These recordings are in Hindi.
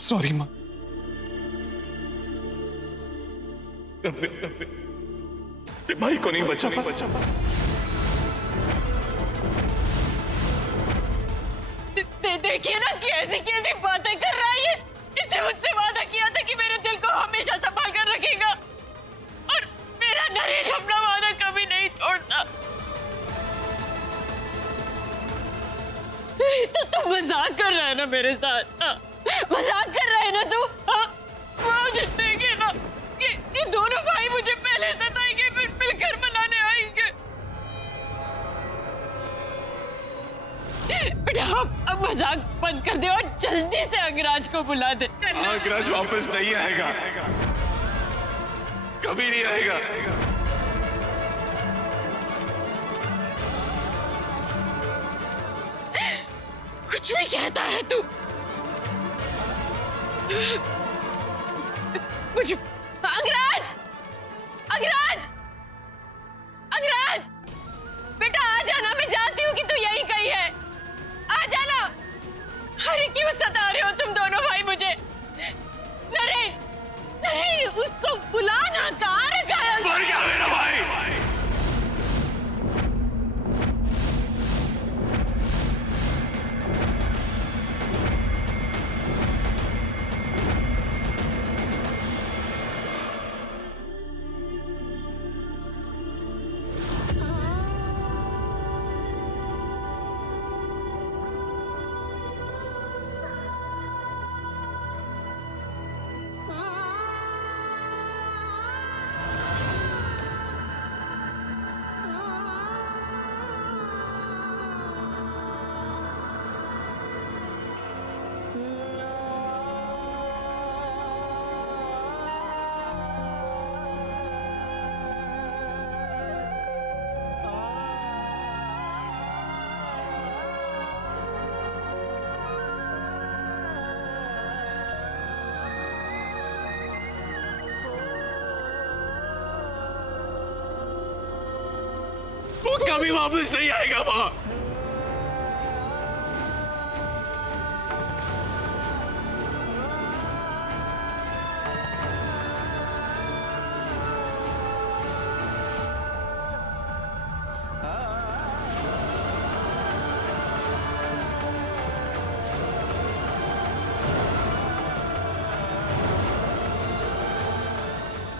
सॉरी माँ। अपने भाई को नहीं बचा देखिए ना कैसी कैसी बातें कर रहा है ये। इसने मुझसे वादा किया था कि मेरे दिल को हमेशा संभाल कर रखेगा, और मेरा नरेन अपना वादा कभी नहीं तोड़ता। तो तुम मजाक कर रहा है ना मेरे साथ? मजाक कर रहा है ना तू? मुझे देखे ना, ये दोनों भाई मुझे पहले सताएंगे, फिर मिलकर मनाने आएंगे। बेटा अब मजाक बंद कर दे और जल्दी से अंगराज को बुला दे। अंगराज वापस नहीं आएगा, कभी नहीं आएगा। कुछ भी कहता है तू। मुझे अंगराज, अंगराज, अंगराज, बेटा आ जाना, मैं जानती हूँ कि तू यही कहीं है, आ जाना। अरे क्यों सता रहे हो तुम दोनों भाई मुझे? नरेन, नरेन उसको बुलाना, कहाँ रखा है? मर गया मेरा भाई। वो कभी वापस नहीं आएगा माँ।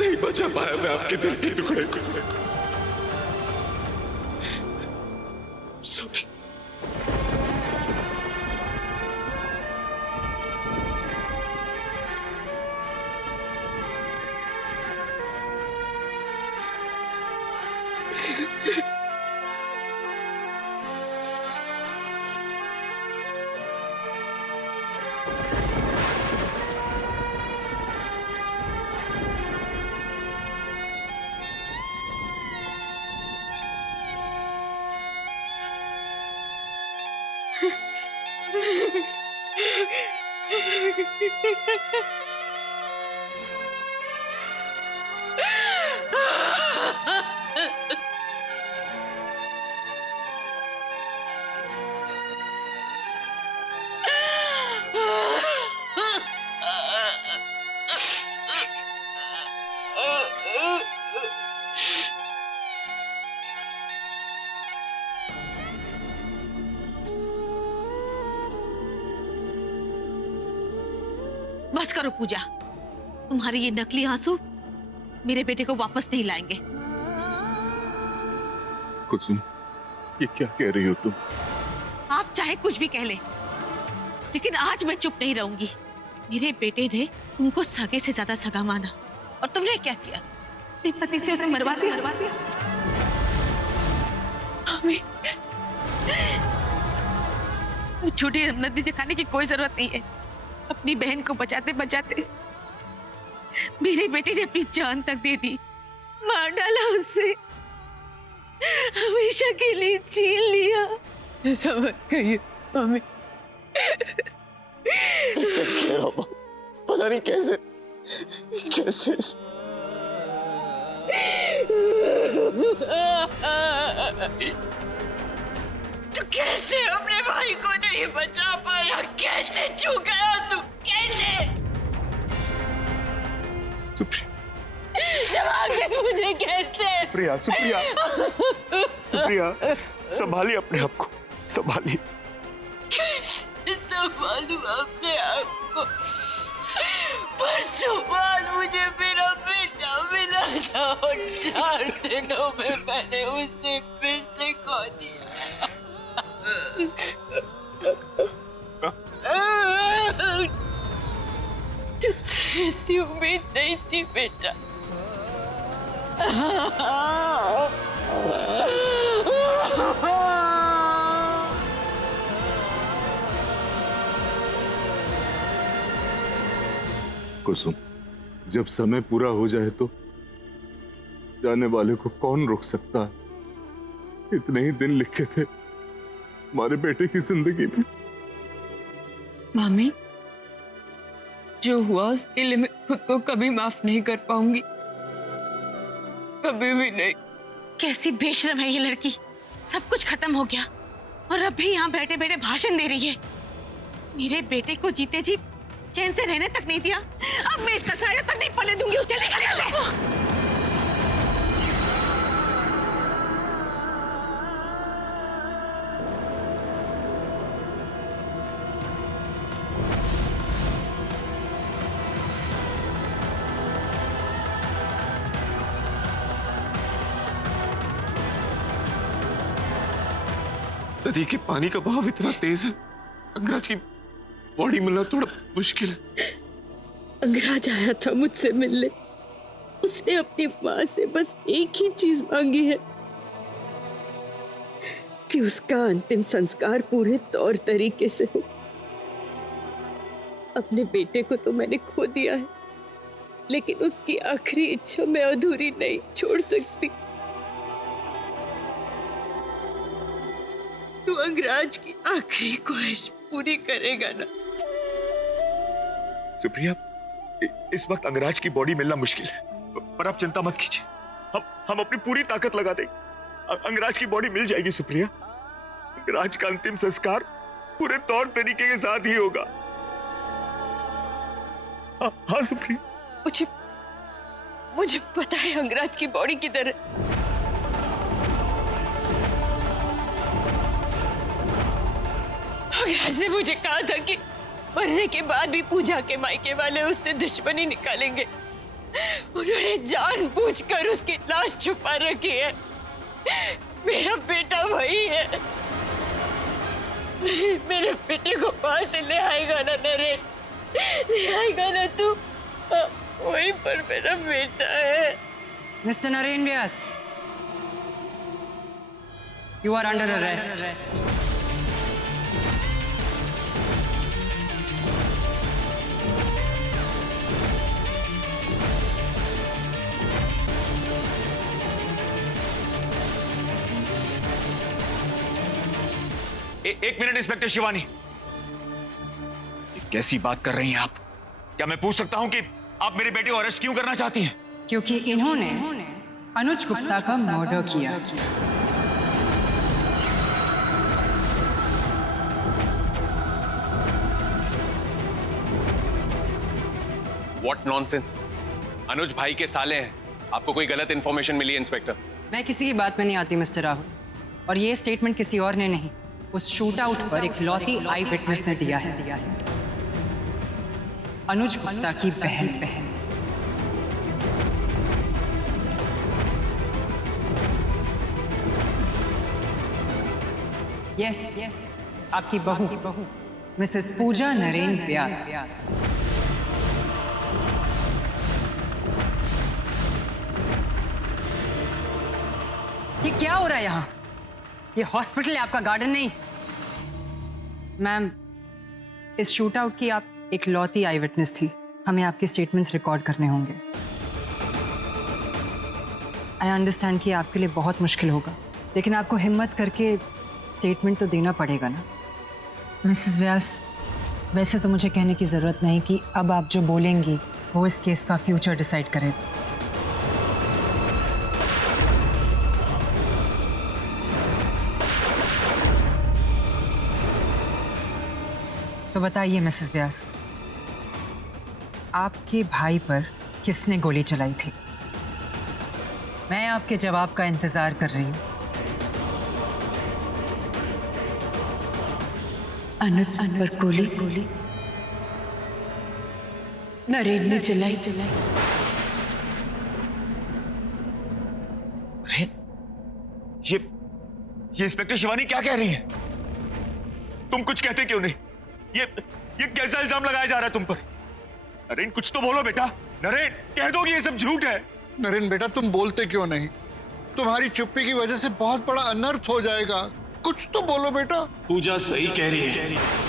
नहीं बचा पाया मैं आपके दिल के टुकड़े को। सॉरी। बस करो पूजा, तुम्हारे ये नकली आंसू मेरे बेटे को वापस नहीं लाएंगे। कुसुम, ये क्या कह रही हो तुम? आप चाहे कुछ भी कह ले, लेकिन आज मैं चुप नहीं रहूंगी। मेरे बेटे ने तुमको सगे से ज्यादा सगा माना, और तुमने क्या किया? अपने पति से उसे मरवा दिया। हमें झूठी हमदर्दी दिखाने की कोई जरूरत नहीं है। अपनी बहन को बचाते बचाते मेरे बेटे ने अपनी जान तक दे दी, मार डाला उसे, हमेशा के लिए छीन लिया। ऐसा मत कहिए मम्मी। सच कह रहा हूँ, पता नहीं कैसे तू कैसे अपने भाई को नहीं बचा पाया? कैसे चूक गया तू? कैसे? कैसे? सुप्रिया, जवाब दे मुझे, कैसे? सुप्रिया, सुप्रिया, सुप्रिया, संभालिए अपने आप को, संभालिए। संभालू अपने आप को? परसों बाद मुझे मेरा बेटा मिला था और 4 दिनों में मैंने उसे फिर से खो दिया। तुझसे ऐसी उम्मीद नहीं थी बेटा। कुसुम, जब समय पूरा हो जाए तो जाने वाले को कौन रोक सकता है? इतने ही दिन लिखे थे हमारे बेटे की जिंदगी में। मामी, जो हुआ उसके लिए मैं खुद को कभी माफ नहीं कर पाऊंगी, कभी भी नहीं। कैसी बेशरम है ये लड़की। सब कुछ खत्म हो गया और अब भी यहाँ बैठे बैठे भाषण दे रही है। मेरे बेटे को जीते जी चैन से रहने तक नहीं दिया, अब मैं इसका साया तक नहीं पड़ने दूंगी। चले निकल यहाँ से। नदी के पानी का बहाव इतना तेज है, अंगराज की बॉडी मिलना थोड़ा मुश्किल है। अंगराज आया था मुझसे मिलने। उसने अपनी माँ से बस एक ही चीज मांगी है कि उसका अंतिम संस्कार पूरे तौर तरीके से हो। अपने बेटे को तो मैंने खो दिया है, लेकिन उसकी आखिरी इच्छा मैं अधूरी नहीं छोड़ सकती। तू अंगराज की आखिरी ख्वाहिश पूरी करेगा ना? सुप्रिया, इस वक्त अंगराज की बॉडी मिलना मुश्किल है, पर आप चिंता मत कीजिए। हम अपनी पूरी ताकत लगा देंगे, अंगराज की बॉडी मिल जाएगी। सुप्रिया, अंगराज का अंतिम संस्कार पूरे तौर तरीके के साथ ही होगा। हाँ सुप्रिया। मुझे पता है अंगराज की बॉडी किधर है। अंगराज ने मुझे कहा था कि मरने के बाद भी पूजा के मायके वाले उससे दुश्मनी निकालेंगे। उन्होंने जानबूझकर उसकी लाश छुपा रखी है। मेरा बेटा वही है। मेरे बेटे को वहां से ले आएगा ना नरेन? ले आएगा ना तू? वहीं पर मेरा बेटा है। Mr. Naren Vyas, you are under arrest. एक मिनट इंस्पेक्टर शिवानी, ये कैसी बात कर रही हैं आप? क्या मैं पूछ सकता हूं कि आप मेरे बेटे को अरेस्ट क्यों करना चाहती हैं? क्योंकि इन्होंने अनुज गुप्ता का मर्डर किया। What nonsense! अनुज भाई के साले हैं। आपको कोई गलत इंफॉर्मेशन मिली है इंस्पेक्टर? मैं किसी की बात में नहीं आती मिस्टर राहुल, और ये स्टेटमेंट किसी और ने नहीं, उस शूट आउट पर एक लौती आई विटनेस ने दिया है। अनुज गुप्ता की बहन। यस, आपकी बहू मिसेस पूजा नरेन व्यास। ये क्या हो रहा है यहाँ? ये हॉस्पिटल है, आपका गार्डन नहीं। मैम, इस शूट आउट की आप एक लौती आई विटनेस थी। हमें आपके स्टेटमेंट्स रिकॉर्ड करने होंगे। आई अंडरस्टैंड कि आपके लिए बहुत मुश्किल होगा, लेकिन आपको हिम्मत करके स्टेटमेंट तो देना पड़ेगा ना। मिसेस व्यास, वैसे तो मुझे कहने की ज़रूरत नहीं कि अब आप जो बोलेंगी वो इस केस का फ्यूचर डिसाइड करेगा। तो बताइए मिसेस व्यास, आपके भाई पर किसने गोली चलाई थी? मैं आपके जवाब का इंतजार कर रही हूँ। अनुज पर गोली नरेन ने चलाई। नरेन, ये इंस्पेक्टर शिवानी क्या कह रही है? तुम कुछ कहते क्यों नहीं? ये कैसा इल्जाम लगाया जा रहा है तुम पर? नरेन कुछ तो बोलो बेटा। नरेन, कह दो कि ये सब झूठ है। नरेन बेटा, तुम बोलते क्यों नहीं? तुम्हारी चुप्पी की वजह से बहुत बड़ा अनर्थ हो जाएगा। कुछ तो बोलो बेटा। पूजा सही कह रही है।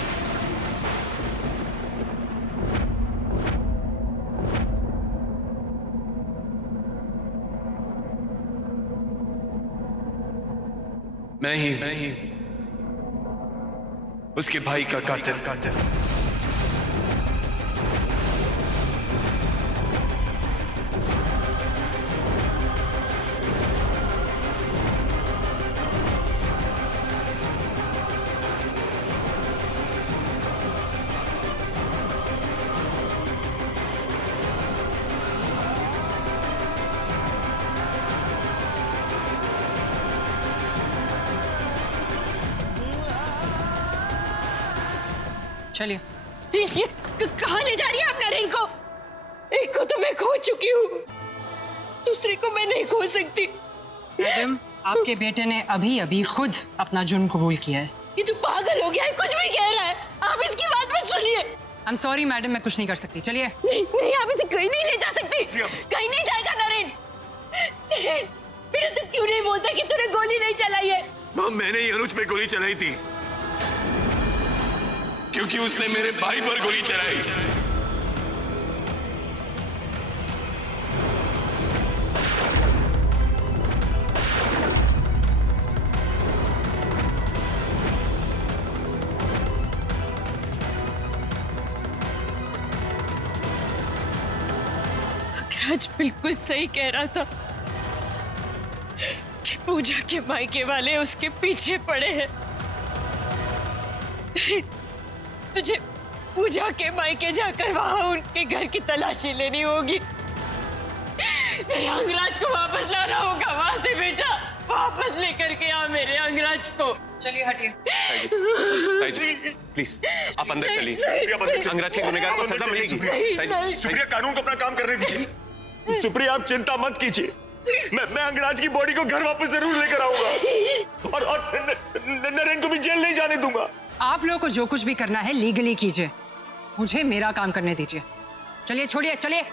मैं ही उसके भाई का कातिल। चलिए। ये कहाँ ले जा रही है आप नरेन को? एक को तो मैं खो चुकी हूँ, दूसरे को मैं नहीं खो सकती। मैडम, आपके बेटे ने अभी अभी खुद अपना जुर्म कबूल किया है। ये तो पागल हो गया है, कुछ भी कह रहा है। आप इसकी बात मत सुनिए। आई एम सॉरी मैडम, मैं कुछ नहीं कर सकती। चलिए। नहीं, आप इसे कहीं नहीं ले जा सकती। कहीं नहीं जाएगा नरेन। बेटा तू क्यों नहीं बोलता कि तूने गोली नहीं चलाई है? मां, मैंने ही अनुज पे गोली चलाई थी क्योंकि उसने मेरे भाई पर गोली चलाई। अग्रज बिल्कुल सही कह रहा था कि पूजा के मायके वाले उसके पीछे पड़े हैं। तुझे पूजा के मायके जाकर वहां उनके घर की तलाशी लेनी होगी। मेरे अंगराज को वापस लाना होगा वहां से। बेटा वापस लेकर के आ मेरे अंगराज को। चलिए हटिए। ताई जी, प्लीज आप अंदर चलिए। अंगराज के गुनहगार को सजा मिलेगी। ताई जी, सुप्रिया, कानून को अपना काम करने दीजिए। सुप्रिया, आप चिंता मत कीजिए। मैं अंगराज की बॉडी को घर वापस जरूर लेकर आऊंगा और नरेन को भी जेल नहीं जाने दूंगा। आप लोगों को जो कुछ भी करना है लीगली कीजिए, मुझे मेरा काम करने दीजिए। चलिए, छोड़िए, चलिए।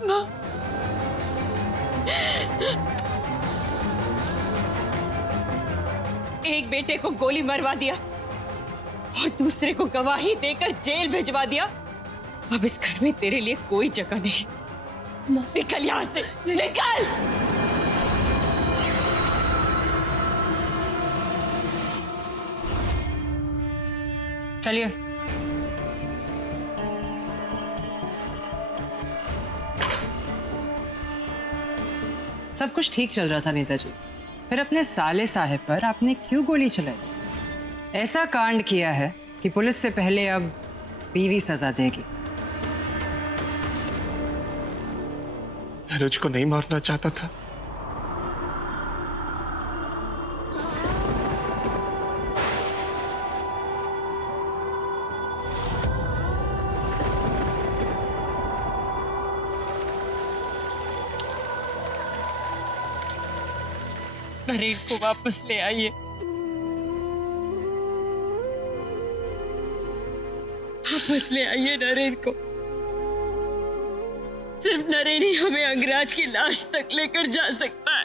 माँ, एक बेटे को गोली मरवा दिया और दूसरे को गवाही देकर जेल भिजवा दिया। अब इस घर में तेरे लिए कोई जगह नहीं। निकल यहां से, निकल। चलिए। सब कुछ ठीक चल रहा था नेताजी, फिर अपने साले साहब पर आपने क्यों गोली चलाई? ऐसा कांड किया है कि पुलिस से पहले अब बीवी सजा देगी। अनुज को नहीं मारना चाहता था। नरेन को वापस ले आइए। वापस ले आइए नरेन को। सिर्फ नरेन ही हमें अंगराज की लाश तक लेकर जा सकता है।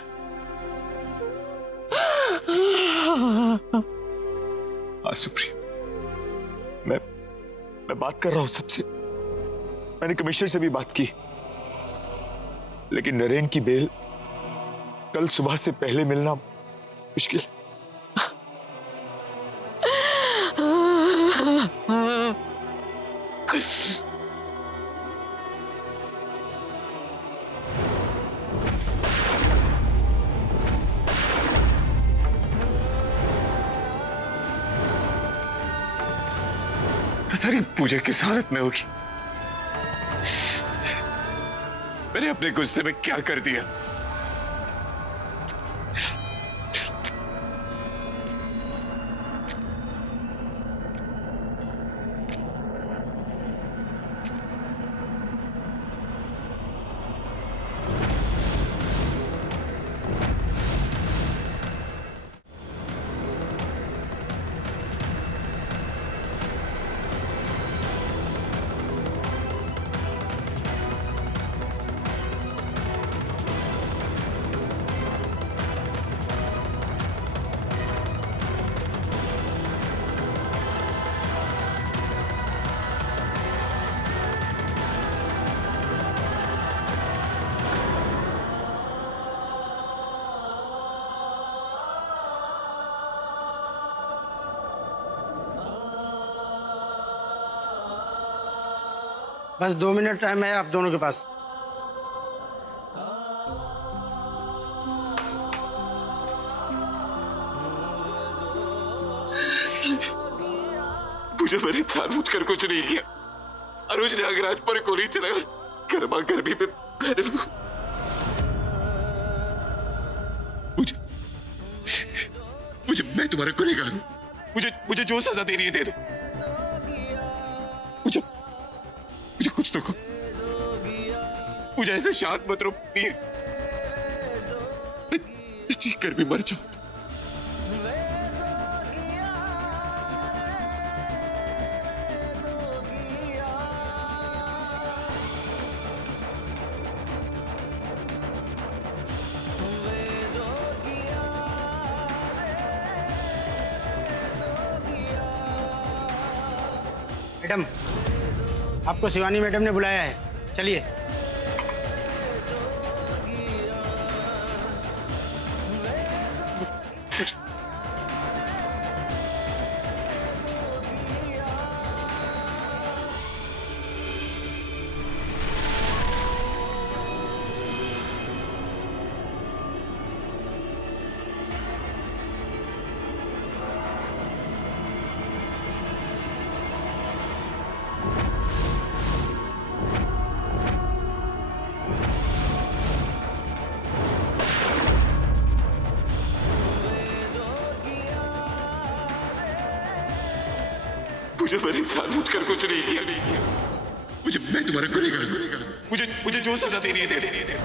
हाँ सुप्रिया, मैं बात कर रहा हूं सबसे। मैंने कमिश्नर से भी बात की, लेकिन नरेन की बेल कल सुबह से पहले मिलना मुश्किल। पता नहीं पूजा किस हालत में होगी। मैंने अपने गुस्से में क्या कर दिया। बस 2 मिनट टाइम है आप दोनों के पास। पूजा मैंने जानबूझकर कुछ नहीं किया। अनुज ने अंगराज पर गोली चलाई और गर्मा गर्मी में मैंने मुझे मैं तुम्हारा गुनहगार हूं। मुझे जो सजा देनी है दे दो। मुझे कुछ तो कहो। मुझे ऐसे शांत मत रहो प्लीज। मैं चीख कर भी मर जाऊं। मैडम, आपको शिवानी मैडम ने बुलाया है, चलिए। मुझे मैंने जानबूझकर कुछ नहीं किया। मैं तुम्हारा गुनहगार हूं। मुझे जो सजा देनी है दे दो।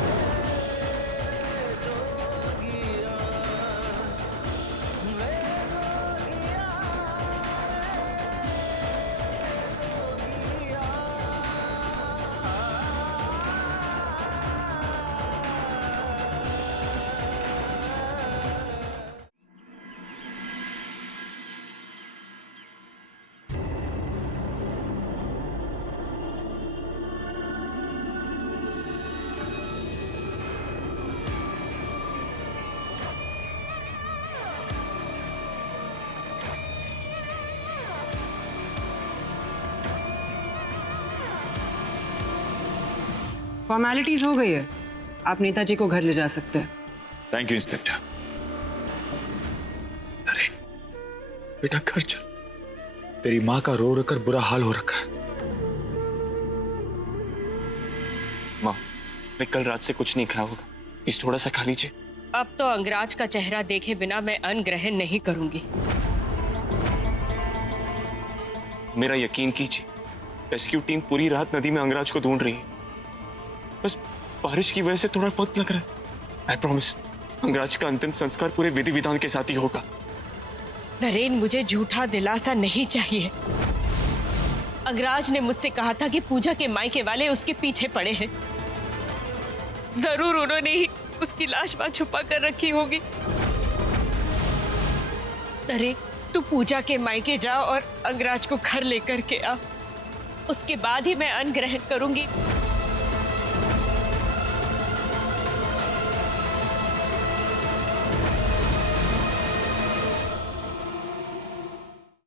फॉर्मेलिटीज हो गई है, आप नेताजी को घर ले जा सकते हैं। Thank you inspector. अरे बेटा घर चल, तेरी माँ का रो रो कर बुरा हाल हो रखा है। माँ, मैं कल रात से कुछ नहीं खाया होगा, प्लीज थोड़ा सा खा लीजिए। अब तो अंगराज का चेहरा देखे बिना मैं अन्न ग्रहण नहीं करूंगी। मेरा यकीन कीजिए, रेस्क्यू टीम पूरी रात नदी में अंगराज को ढूंढ रही है। बस बारिश की वजह से थोड़ा वक्त लग रहा है। आई प्रॉमिस, अंगराज का अंतिम संस्कार पूरे विधि विधान के साथ ही होगा। नरेन, मुझे झूठा दिलासा नहीं चाहिए। अंगराज ने मुझसे कहा था कि पूजा के मायके वाले उसके पीछे पड़े हैं। जरूर उन्होंने ही उसकी लाश वहां छुपा कर रखी होगी। नरेन, तू पूजा के मायके जा और अंगराज को घर लेकर के आ। उसके बाद ही मैं अन्न ग्रहण करूंगी।